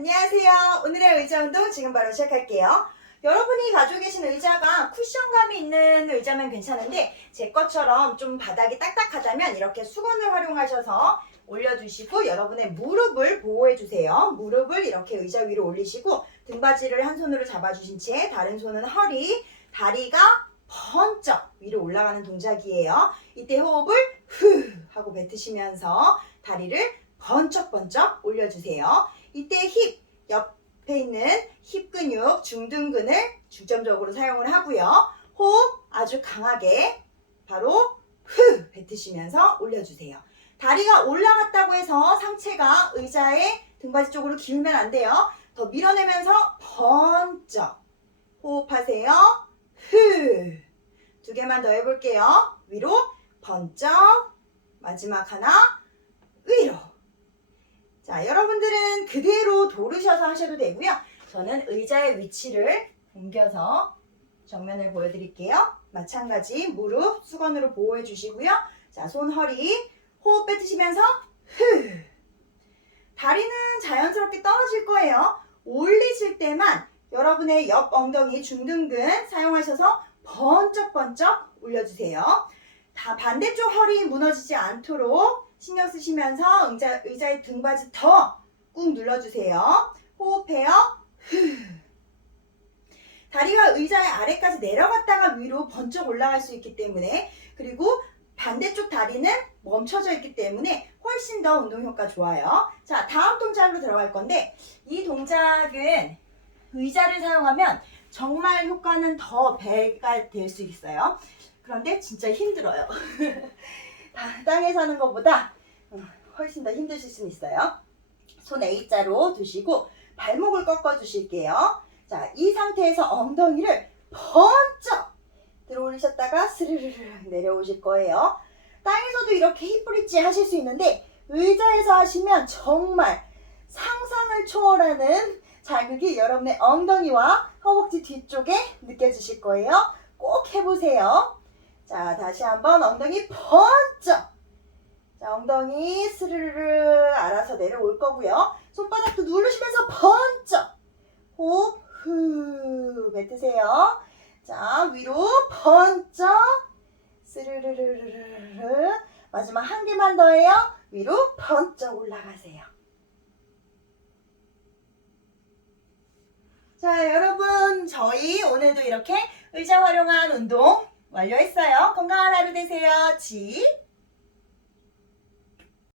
안녕하세요. 오늘의 의자 운동 지금 바로 시작할게요. 여러분이 가지고 계신 의자가 쿠션감이 있는 의자면 괜찮은데 제 것처럼 좀 바닥이 딱딱하다면 이렇게 수건을 활용하셔서 올려주시고 여러분의 무릎을 보호해주세요. 무릎을 이렇게 의자 위로 올리시고 등받이를 한 손으로 잡아주신 채 다른 손은 허리, 다리가 번쩍 위로 올라가는 동작이에요. 이때 호흡을 후 하고 뱉으시면서 다리를 번쩍번쩍 올려주세요. 이때 힙 옆에 있는 힙 근육 중둔근을 중점적으로 사용을 하고요. 호흡 아주 강하게 바로 후 뱉으시면서 올려주세요. 다리가 올라갔다고 해서 상체가 의자의 등받이 쪽으로 기울면 안 돼요. 더 밀어내면서 번쩍 호흡하세요. 후. 두 개만 더 해볼게요. 위로 번쩍 마지막 하나 자, 여러분들은 그대로 도르셔서 하셔도 되고요. 저는 의자의 위치를 옮겨서 정면을 보여드릴게요. 마찬가지 무릎 수건으로 보호해 주시고요. 자, 손 허리 호흡 뱉으시면서 후. 다리는 자연스럽게 떨어질 거예요. 올리실 때만 여러분의 옆 엉덩이 중둔근 사용하셔서 번쩍번쩍 올려주세요. 다 반대쪽 허리 무너지지 않도록 신경 쓰시면서 의자, 의자의 등받이 더 꾹 눌러주세요. 호흡해요. 후. 다리가 의자의 아래까지 내려갔다가 위로 번쩍 올라갈 수 있기 때문에 그리고 반대쪽 다리는 멈춰져 있기 때문에 훨씬 더 운동 효과 좋아요. 자, 다음 동작으로 들어갈 건데 이 동작은 의자를 사용하면 정말 효과는 더 배가 될 수 있어요. 그런데 진짜 힘들어요. 다- 땅에서 하는 것보다 어, 훨씬 더 힘드실 수 있어요. 손 A자로 두시고 발목을 꺾어 주실게요. 자, 이 상태에서 엉덩이를 번쩍 들어 올리셨다가 스르르르 내려오실 거예요. 땅에서도 이렇게 힙브릿지 하실 수 있는데 의자에서 하시면 정말 상상을 초월하는 자극이 여러분의 엉덩이와 허벅지 뒤쪽에 느껴지실 거예요. 꼭 해보세요. 자, 다시 한번 엉덩이 번쩍. 자, 엉덩이 스르르르 알아서 내려올 거고요. 손바닥도 누르시면서 번쩍. 호흡 후 뱉으세요. 자, 위로 번쩍. 스르르르르르. 마지막 한 개만 더 해요. 위로 번쩍 올라가세요. 자, 여러분, 저희 오늘도 이렇게 의자 활용한 운동 완료했어요. 건강한 하루 되세요. 지.